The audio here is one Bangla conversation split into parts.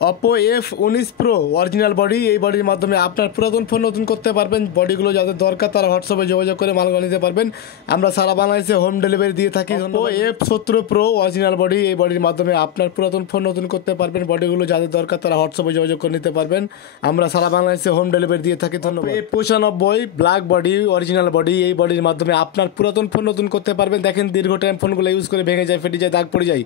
Oppo F19 Pro original body, এই বডির মাধ্যমে আপনার পুরাতন ফোন নতুন করতে পারবেন। বডিগুলো যাদের দরকার তারা হোয়াটসঅ্যাপে যোগাযোগ করে মালগুলো নিতে পারবেন। আমরা সারা বাংলাদেশে হোম ডেলিভারি দিয়ে থাকি। Oppo F17 Pro original body, এই বডির মাধ্যমে আপনার পুরাতন ফোন নতুন করতে পারবেন। বডিগুলো যাদের দরকার তারা হোয়াটসঅ্যাপে যোগাযোগ করে নিতে পারবেন। আমরা সারা বাংলাদেশে হোম ডেলিভারি দিয়ে থাকি। ধন্যবাদ। F95 black body original body, এই বডির মাধ্যমে আপনার পুরাতন ফোন নতুন করতে পারবেন। দেখেন দীর্ঘ টাইম ফোনগুলো ইউজ করে ভেঙে যায়, ফেটে যায়, দাগ পড়ে যায়।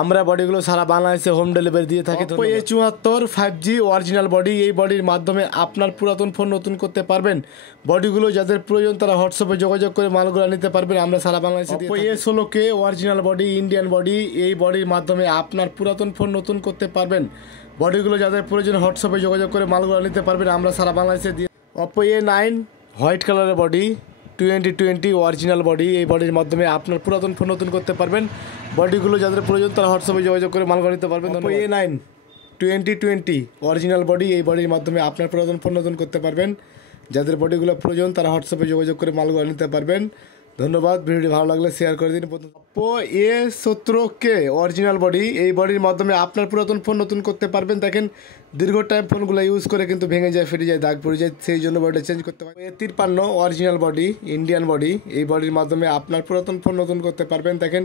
আমরা বডিগুলো সারা বাংলাদেশে হোম ডেলিভারি দিয়ে থাকি। Oppo A74 5G original body, এই বডির মাধ্যমে আপনার পুরাতন ফোন নতুন করতে পারবেন। বডিগুলো যাদের প্রয়োজন তারা হোয়াটসঅ্যাপে যোগাযোগ করে মালগুলো নিতে পারবেন। আমরা সারা বাংলাদেশে দিয়ে থাকি। Oppo A16K original body Indian body, এই বডির মাধ্যমে আপনার পুরাতন ফোন নতুন করতে পারবেন। বডিগুলো যাদের প্রয়োজন হোয়াটসঅ্যাপে যোগাযোগ করে মালগুলো নিতে পারবেন। আমরা সারা বাংলাদেশে দিয়ে Oppo A9 হোয়াইট কালারের বডি 2020 অরিজিনাল বডি, এই বডির মাধ্যমে আপনার পুরাতন ফোন নতুন করতে পারবেন। বডিগুলো যাদের প্রয়োজন তারা হোয়াটসঅ্যাপে যোগাযোগ করে মালগুলো নিতে পারবেন। Oppo A9 2020 অরিজিনাল বডি, এই বডির মাধ্যমে আপনার পুরাতন ফোন নতুন করতে পারবেন। যাদের বডিগুলো প্রয়োজন তারা হোয়াটসঅ্যাপে যোগাযোগ করে মালগুলো নিতে পারবেন। ধন্যবাদ। ভিডিওটি ভালো লাগলে শেয়ার করে দিন। Oppo A17K অরিজিনাল বডি, এই বডির মাধ্যমে আপনার পুরাতন ফোন নতুন করতে পারবেন। দেখেন দীর্ঘ টাইম ফোনগুলো ইউজ করে কিন্তু ভেঙে যায়, ফেটে যায়, দাগ পড়ে যায়, সেই জন্য বডিটা চেঞ্জ করতে পারবেন। A53 original body Indian body, এই বডির মাধ্যমে আপনার পুরাতন ফোন নতুন করতে পারবেন। দেখেন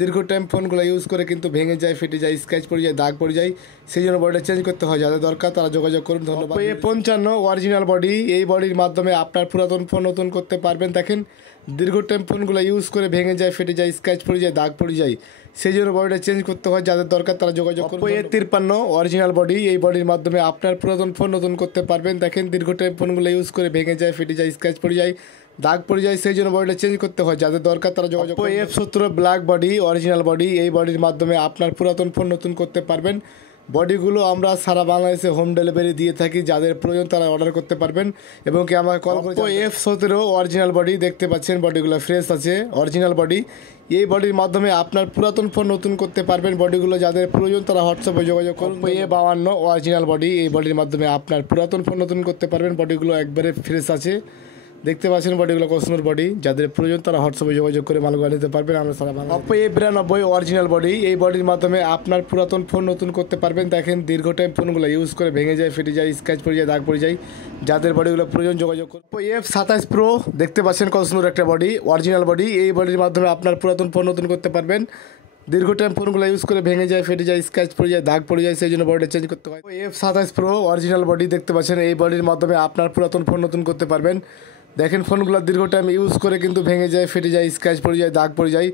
দীর্ঘ টাইম ফোনগুলো ইউজ করে কিন্তু ভেঙে যায়, ফেটে যায়, স্ক্র্যাচ পড়ে যায়, দাগ পড়ে যায়, সেই জন্য বডিটা চেঞ্জ করতে হয়। যাদের দরকার তারা যোগাযোগ করুন। ধন্যবাদ। A55 অরিজিনাল বডি, এই বডির মাধ্যমে আপনার পুরাতন ফোন নতুন করতে পারবেন। দেখেন দীর্ঘ টাইম ফোনগুলো ইউজ করে ভেঙে যায়, ফেটে যায়, স্ক্র্যাচ পড়ে যায়, দাগ পড়ে যায়, সেই জন্য বডিটা চেঞ্জ করতে হয়। যাদের দরকার তারা যোগাযোগ করুন। Oppo A53 অরিজিনাল বডি, এই বডির মাধ্যমে আপনার পুরাতন ফোন নতুন করতে পারবেন। দেখেন দীর্ঘ টাইম ফোনগুলো ইউজ করে ভেঙে যায়, ফেটে যায়, স্ক্র্যাচ পড়ে যায়, দাগ পড়ে যায়, সেই জন্য বডিটা চেঞ্জ করতে হয়। যাদের দরকার তারা যোগাযোগ করুন। Oppo F17 black body original body, এই বডির মাধ্যমে আপনার পুরাতন ফোন নতুন করতে পারবেন। বডিগুলো আমরা সারা বাংলাদেশে হোম ডেলিভারি দিয়ে থাকি। যাদের প্রয়োজন তারা অর্ডার করতে পারবেন এবং কি আমার কল করে। Oppo F17 অরিজিনাল বডি, দেখতে পাচ্ছেন বডিগুলো ফ্রেশ আছে, অরিজিনাল বডি, এই বডির মাধ্যমে আপনার পুরাতন ফোন নতুন করতে পারবেন। বডিগুলো যাদের প্রয়োজন তারা হোয়াটসঅ্যাপে যোগাযোগ করুন। Oppo A52 অরিজিনাল বডি, এই বডির মাধ্যমে আপনার পুরাতন ফোন নতুন করতে পারবেন। বডিগুলো একবারে ফ্রেশ আছে, দেখতে পাচ্ছেন বডিগুলো কসমোর বডি, যাদের প্রয়োজন তারা হোয়াটসঅ্যাপে যোগাযোগ করে মালগুলো নিতে পারবেন। আমরা সারা Bangla. Oppo A92 original body, এই বডির মাধ্যমে আপনার পুরাতন ফোন নতুন করতে পারবেন। দেখেন দীর্ঘ টাইম ফোনগুলো ইউজ করে ভেঙে যায়, ফেটে যায়, স্ক্র্যাচ পড়ে যায়, দাগ পড়ে যায়, যাদের বডিগুলো প্রয়োজন যোগাযোগ করুন। Oppo F27 Pro, দেখতে পাচ্ছেন কসমোর একটা বডি, অরিজিনাল বডি, এই বডির মাধ্যমে আপনার পুরাতন ফোন নতুন করতে পারবেন। দীর্ঘ টাইম ফোনগুলো ইউজ করে ভেঙে যায়, ফেটে যায়, স্ক্র্যাচ পড়ে যায়, দাগ পড়ে যায়, সেই জন্য বডিটা চেঞ্জ করতে হয়। F27 Pro অরিজিনাল বডি, দেখতে পাচ্ছেন এই বডির মাধ্যমে আপনার পুরাতন ফোন নতুন করতে পারবেন। দেখেন ফোনগুলো দীর্ঘ টাইম ইউজ করে কিন্তু ভেঙে যায়, ফেটে যায়, স্ক্র্যাচ পড়ে যায়, দাগ পড়ে যায়,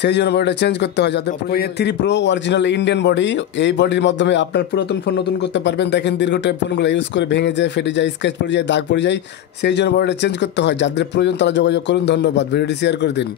সেই জন্য বডিটা চেঞ্জ করতে হয়। যাতে Oppo A3 Pro original Indian body, এই বডির মাধ্যমে আপনার পুরাতন ফোন নতুন করতে পারবেন। দেখেন দীর্ঘ টাইম ফোনগুলো ইউজ করে ভেঙে যায়, ফেটে যায়, স্ক্র্যাচ পড়ে যায়, দাগ পড়ে যায়, সেই জন্য বডিটা চেঞ্জ করতে হয়। যাদের প্রয়োজন তারা যোগাযোগ করুন। ধন্যবাদ। ভিডিওটি শেয়ার করে দিন।